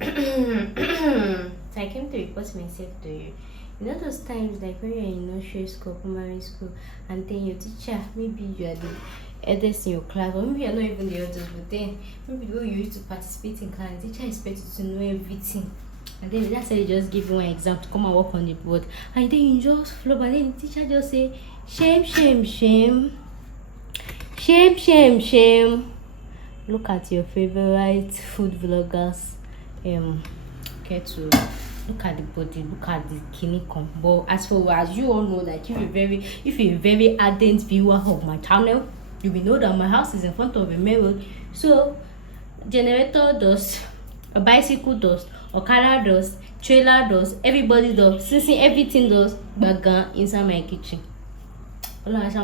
So I came to report myself to you. You know those times like when you're in nursery school, primary school, and then your teacher, maybe you are the eldest in your class, or maybe you're not even the eldest, but then maybe the way you used to participate in class, the teacher expects you to know everything. And then that's why you just give you one exam to come and work on the board. And then you just flop, and then the teacher just say, shame, shame, shame. Shame, shame, shame. Look at your favorite food vloggers. Kettle. Look at the body, look at the kidney comp. But as you all know, like if you're a very ardent viewer of my channel, you will know that my house is in front of a mirror. So generator dust, a bicycle dust, okada dust, trailer dust, everybody dust, since everything dust bagan inside my kitchen. As you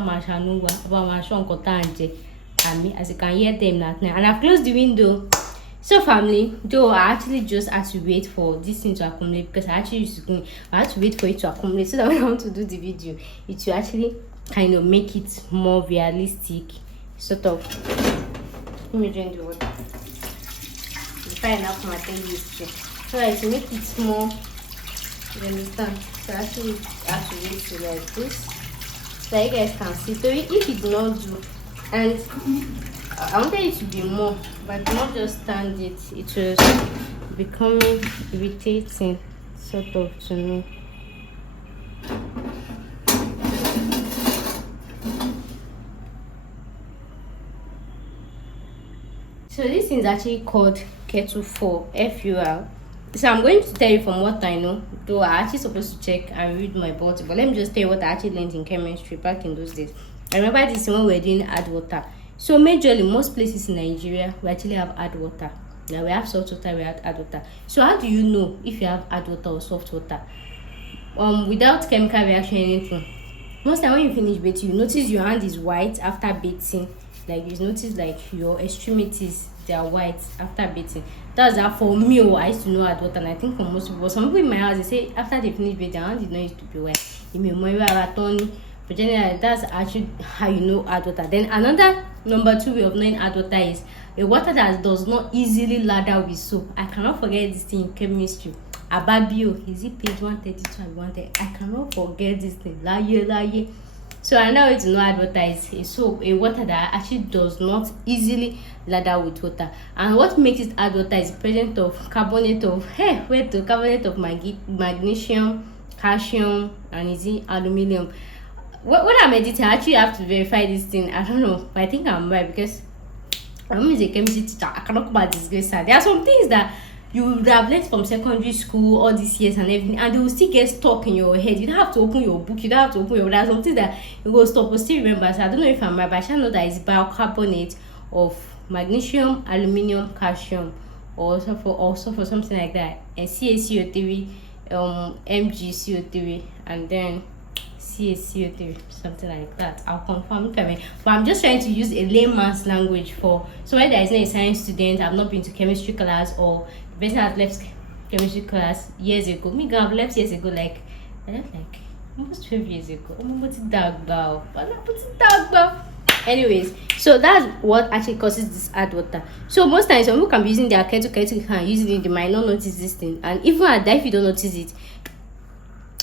can hear them that now, and I've closed the window. So family, though I actually just had to wait for this thing to accumulate, because I had to wait for it to accumulate so that when I want to do the video, it will actually kind of make it more realistic, sort of. Let me drink the water. Before I now put my thing so that to make it more, you understand? So actually I have to wait to like this, so you guys can see. So if it do not do, and I wanted it to be more, but not just stand it. It was becoming irritating, sort of, to me. So this thing is actually called Kettle 4 FUR. So I'm going to tell you from what I know, though I actually supposed to check and read my bottle, but let me just tell you what I actually learned in chemistry back in those days. I remember this when we were doing hard water. So majorly most places in Nigeria we actually have hard water. Now we have salt water, we have hard water. So how do you know if you have hard water or soft water? Without chemical reaction or anything. Most time when you finish bathing, you notice your hand is white after bathing. Like you notice like your extremities, they are white after bathing. That's that for me. I used to know hard water, and I think for most people, some people in my house, they say after they finish bathing, their hand did not used to be white. But generally, that's actually how you know hard water. Then another number 2 way of knowing hard water is a water that does not easily lather with soap. I cannot forget this thing in chemistry. Ababio, is it page 132 and 130? I cannot forget this thing. Laye. So another way to know hard water is a water that actually does not easily lather with water. And what makes it hard water is the presence of carbonate of magnesium, calcium, and is it aluminum. When I'm editing, I actually have to verify this thing. I don't know, but I think I'm right, because I'm a chemistry teacher. I cannot come and disgrace her. There are some things that you would have learned from secondary school all these years and everything, and they will still get stuck in your head. You don't have to open your book, you don't have to open your. There are some things that you will stop but still remember. So I don't know if I'm right, but I shall know that it's bicarbonate of magnesium, aluminum, calcium, or also for something like that, and CaCO3, MgCO3, and then CaCO3, something like that. I'll confirm if I may. But I'm just trying to use a layman's language for, so when there is not a science student, I've not been to chemistry class, or the person has left chemistry class years ago. I've left years ago, I left like almost 12 years ago. Anyways, so that's what actually causes this hard water. So most times when people can be using their kettle can use it, they might not notice this thing. And even at that, if you don't notice it,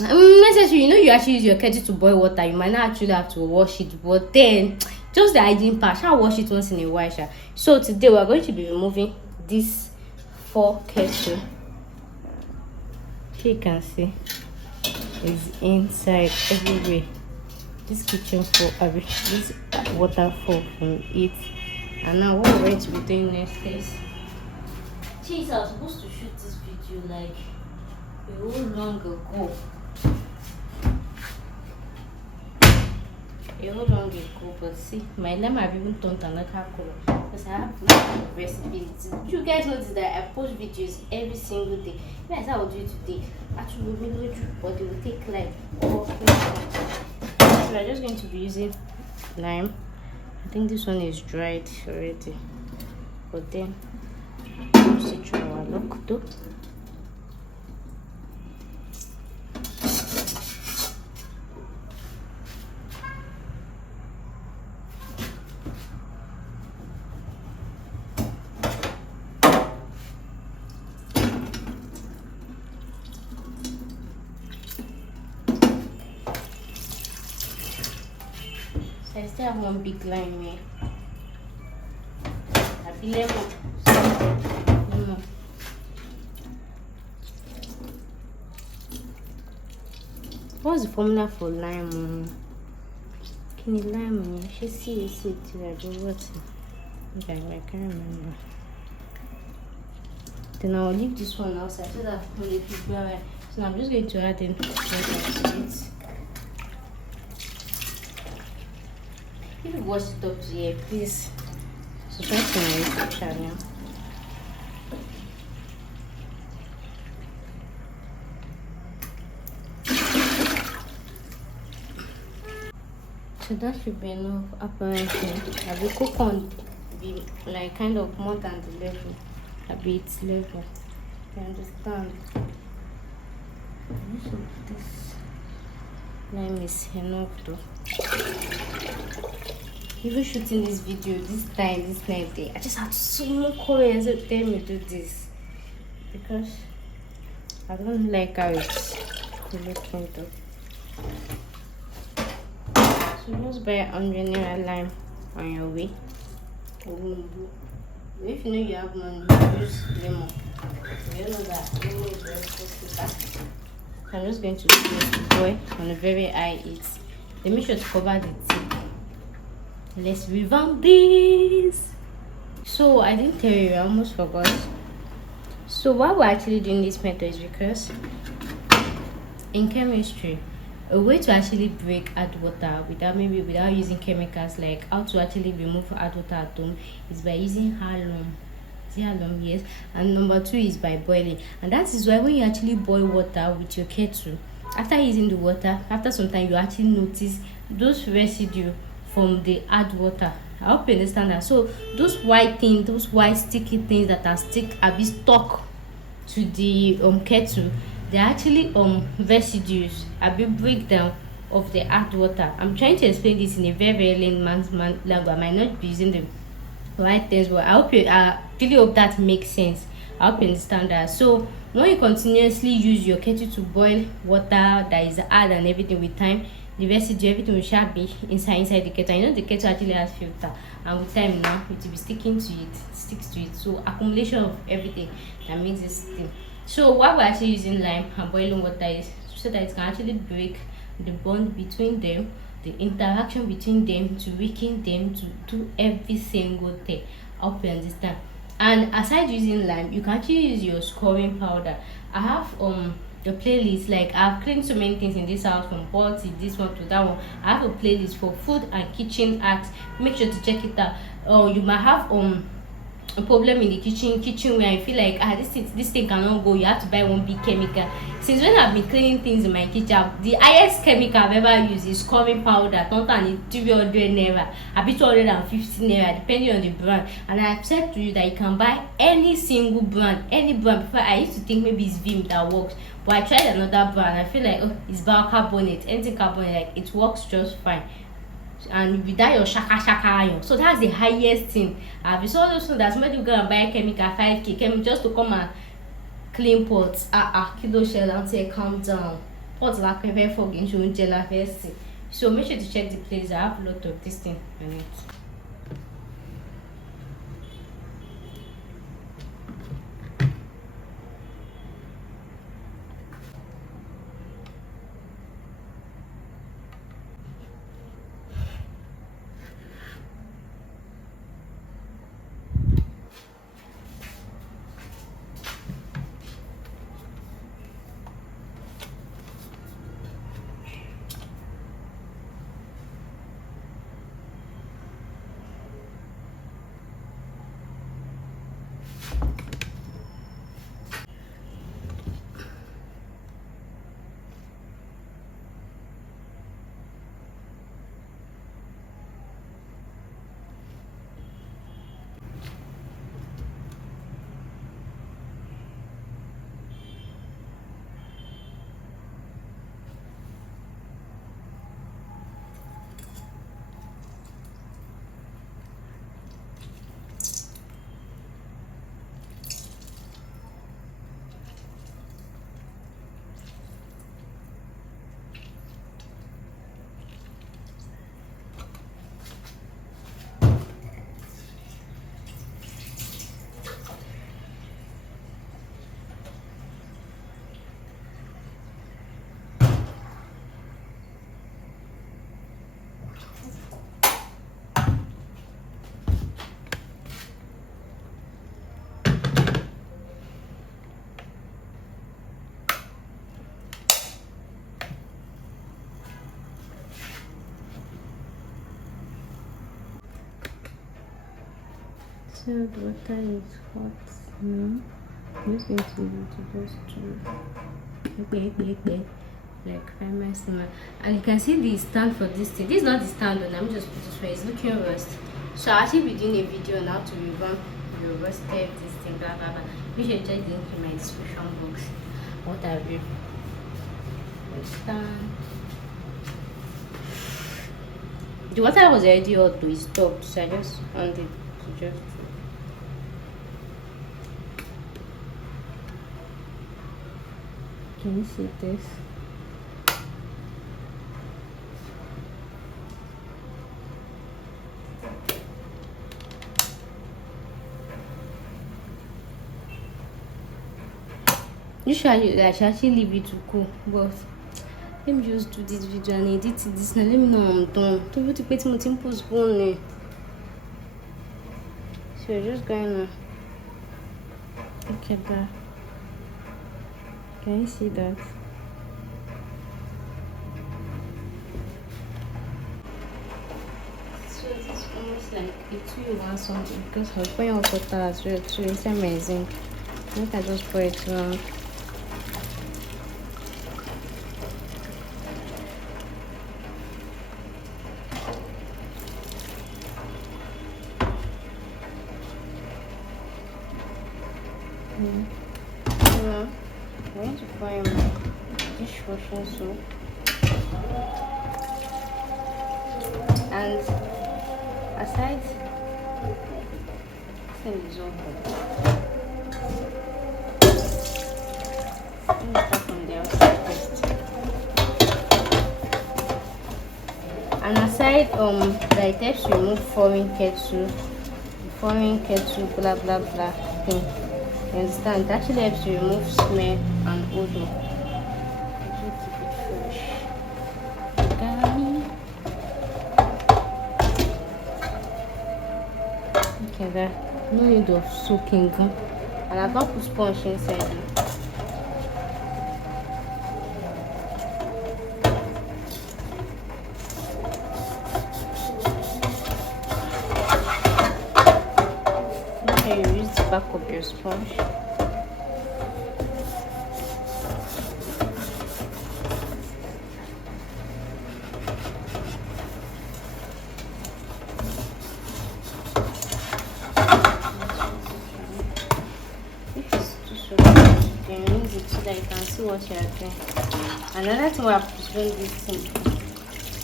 necessary, you actually use your kettle to boil water, you might not actually have to wash it, but then just the hygiene part, I'll wash it once in a while. So today we're going to be removing this 4 kettle. You can see it's inside everywhere. This kitchen this water fall from it. And now what we're going to be doing next is, jeez, I was supposed to shoot this video like a whole long ago. But see, my lamp have even turned another color because I have lots of recipes. You guys notice that I post videos every single day. Yes, I will do it today. Actually, but it will take like 4 So we're just going to be using lime. I think this one is dried already, but then we'll see through our lock though. still have one big lime here. I be lemon. Lemon. What's the formula for lime? Can you lime? I should see it. I don't know what. Okay, I can't remember. Then I'll leave this one outside so that when it is dry. So I'm just going to add in water to it. If you watch it up to here, please subscribe to my YouTube channel. So that should be enough apparently. I will cook on be like kind of more than the level. A bit level. You understand? So this lime is enough though. Even shooting this video this night day, I just had so much courage to tell me to do this because I don't like how it's looking though. So just buy 100 naira lime on your way. If you know you have money, use lemon. You know that lemon is very popular. So I'm just going to do this boil on a very high heat. Then make sure to cover the tea. Let's revamp this. So I didn't tell you, I almost forgot. So why we're actually doing this method is because in chemistry, a way to actually break hard water without using chemicals, like how to actually remove hard water at home, is by using alum. Yes, and number 2 is by boiling. And that is why when you actually boil water with your kettle, after using the water, after some time you actually notice those residue from the hard water. I hope you understand that. So those white things, those white sticky things that are stuck to the kettle, they're actually residues, breakdown of the hard water. I'm trying to explain this in a very layman's language. I might not be using the right things, but I really hope that makes sense. I hope you understand that. So when you continuously use your kettle to boil water that is hard and everything, with time the residue, everything will shall be inside the kettle. You know the kettle actually has filter, and with time now it will be sticks to it. So accumulation of everything that makes this thing. So why we're actually using lime and boiling water is so that it can actually break the bond between them, the interaction between them, to weaken them, to do every single thing. I hope you understand. And aside using lime, you can actually use your scoring powder. I have the playlist, like I've cleaned so many things in this house, from pots, this one to that one. I have a playlist for food and kitchen hacks. Make sure to check it out. You might have a problem in the kitchen where I feel like this thing cannot go. You have to buy one big chemical. Since when I've been cleaning things in my kitchen, the highest chemical I've ever used is scoring powder. Total 300 naira, a bit 250 naira, depending on the brand. And I've said to you that you can buy any single brand, any brand. Before, I used to think maybe it's Vim that works, but I tried another brand. I feel like it's bicarbonate, anything carbonate, like it works just fine. And without your shaka iron, so that's the highest thing. I've saw those things that somebody will go and buy chemical 5k chemical just to come and clean pots. Kiddo shell and say calm down. Pots like pepper fog into gela first. So make sure to check the place. I have a lot of this thing on it. So the water is hot now. I'm just going to leave it to just to like 5 minutes. And you can see the stand for this thing. This is not the stand, but let me just put this way. It's looking rust. So I'll actually be doing a video on how to revamp your rusted this thing, blah blah blah. You should check the link in my description box. What have you? Stand. The water was already hot to stop, so I just wanted to just. Can you see this? Usually I should actually leave it to cool, but let me just do this video and edit this now. Let me know I'm done. Don't you put my temples on. So we're just going to look at that. Can you see that? So it's almost like a 2-in-1 something because I was putting out water as well too. It's amazing. I think I just put it around. Yeah, I'm going to find my dishwasher soap and aside same is open. Let me start from the outside first. And aside that it helps to remove foreign kettle blah blah blah thing. You understand? It actually helps to remove smell and odor. Okay, there. No need of soaking. And I've not put sponge inside now. Okay, you use the back of your sponge. So that you can see what you are doing. Another thing we have to bring this thing.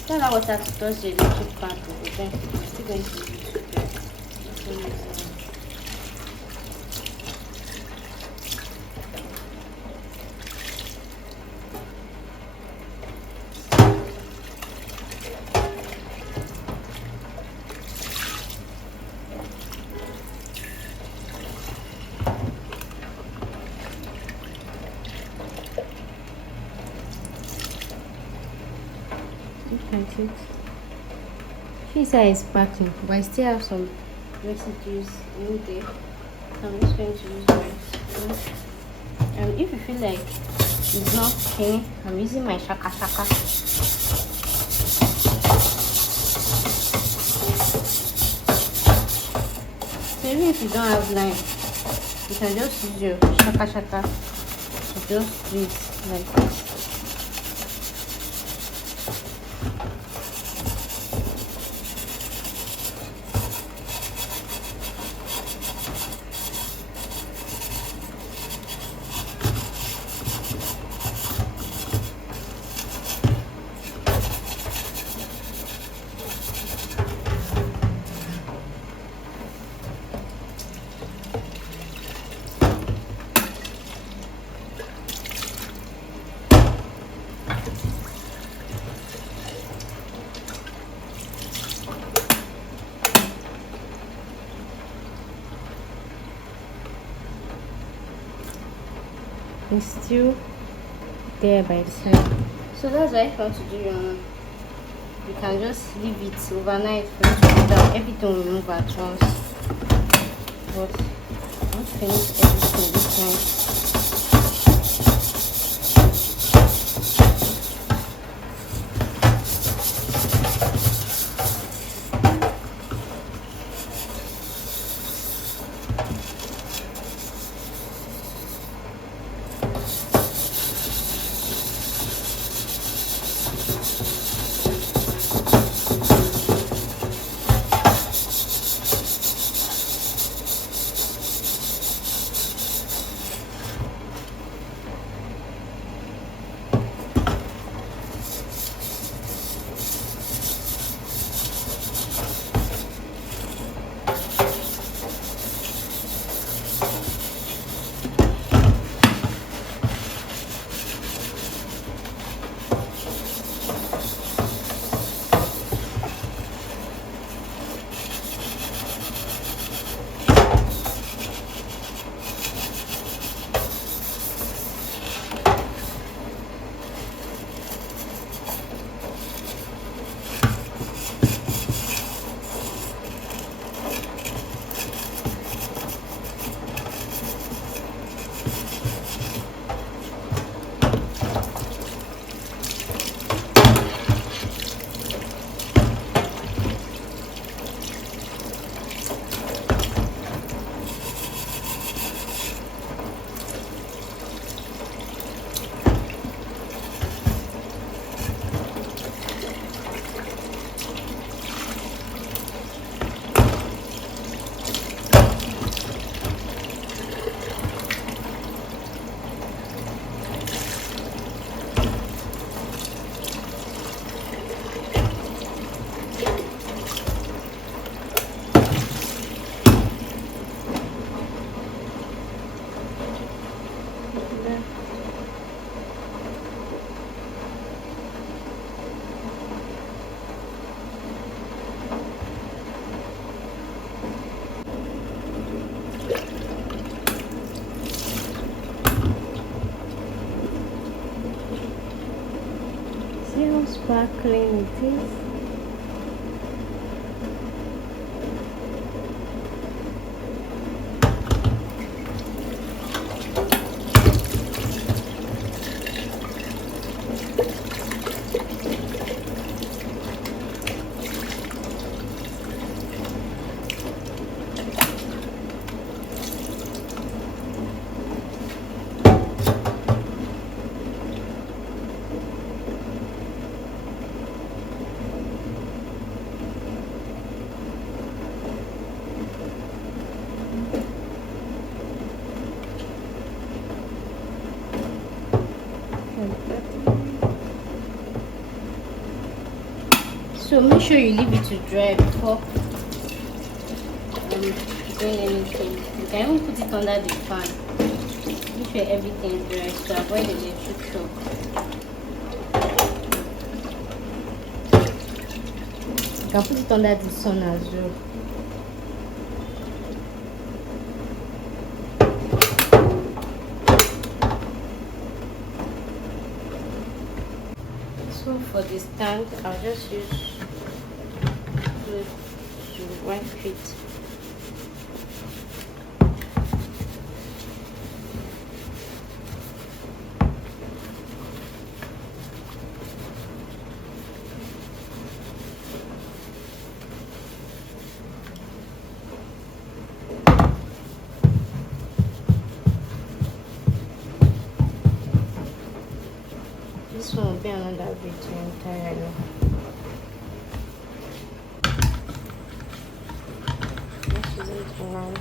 Tell that water to touch the electric part of the thing. I'm still going to use it. Look at it. Pizza is packing, but I still have some residues in there. I'm just going to use my sponge. And if you feel like it's not clean, I'm using my shaka shaka. So even if you don't have lime, you can just use your shaka shaka to just do it like this. It's still there by the side. So that's why if you want to do your own, you can just leave it overnight for it to cool down. Everything will move at once. But I want to finish everything this time. Sparkling it is. So make sure you leave it to dry before doing anything. You can even put it under the fan. Make sure everything is dry to avoid electric shock. You can put it under the sun as well. So for the stand, I'll just use glue to wipe it. This one will be another video entirely. Just use it around to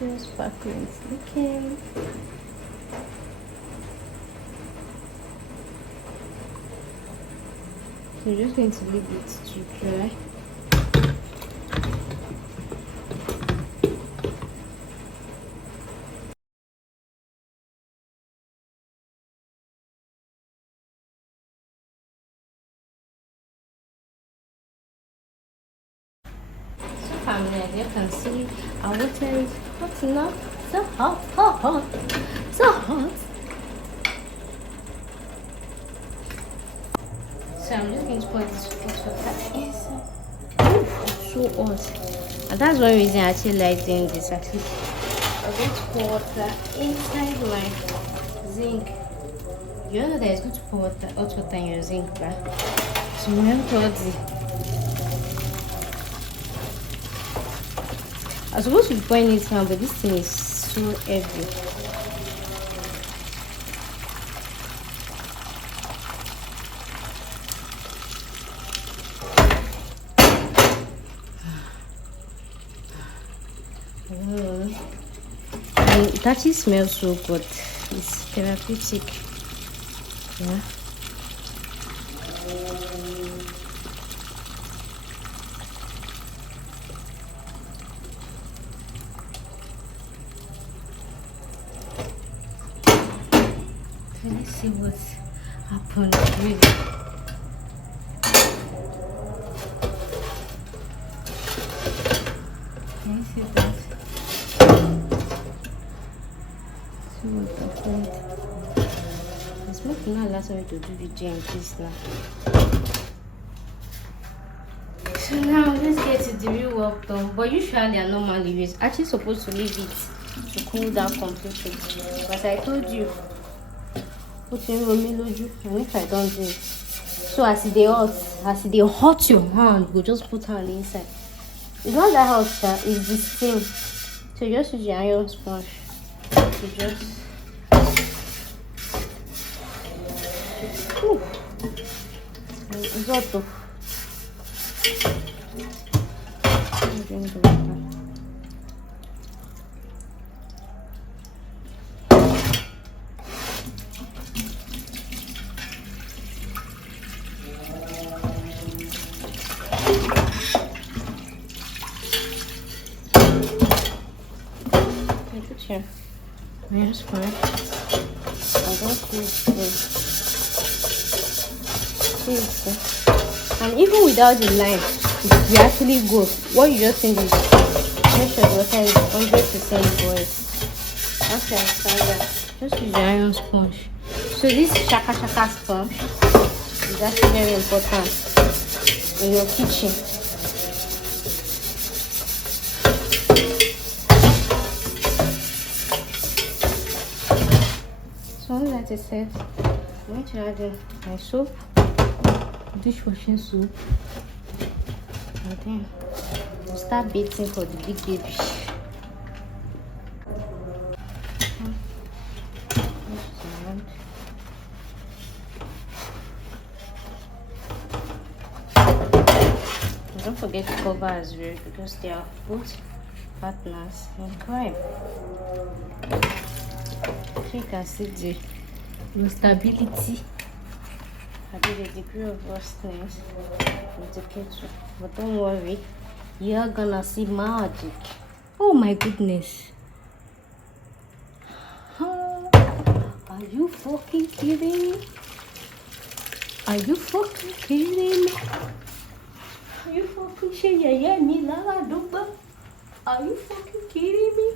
just sparkling looking. So you're just going to leave it to dry. Family, as you can see, our water is hot enough. So hot, so hot. So I'm just going to pour this hot water inside. It's so hot, and that's one reason I actually like doing this. Actually, I'm going to pour water inside my zinc. You know that it's good to pour hot water in your zinc, right? So we have to I'm supposed to be pouring it now, but this thing is so heavy. And it actually smells so good. It's therapeutic. Yeah. Let's see what's happened really. It's making now last me to do video in this now. So now let's get to the real work done. But usually and normally we're actually supposed to leave it to cool down completely. But I told you, put in Romiloju, and if I don't do it, so as they hot your hand, you just put on the inside. It's not that hot, it's the steam. So just use your iron sponge to just it's hot though. Here. Yes, fine. I don't see. And even without the lime, you actually go. What you just think is make sure the water is 100% boiled. After I start that, just use your iron sponge. So this shaka sponge is actually very important in your kitchen. So once that is set, I'm going to add in my soap, dishwashing soap, and then we'll start beating for the big baby. Don't forget to cover as well because they are both partners in crime. So you can see the stability and the degree of rustness with the kettle. But don't worry, you're gonna see magic. Oh my goodness. Are you fucking kidding me? Are you fucking kidding me? Are you fucking kidding me? Are you fucking kidding me?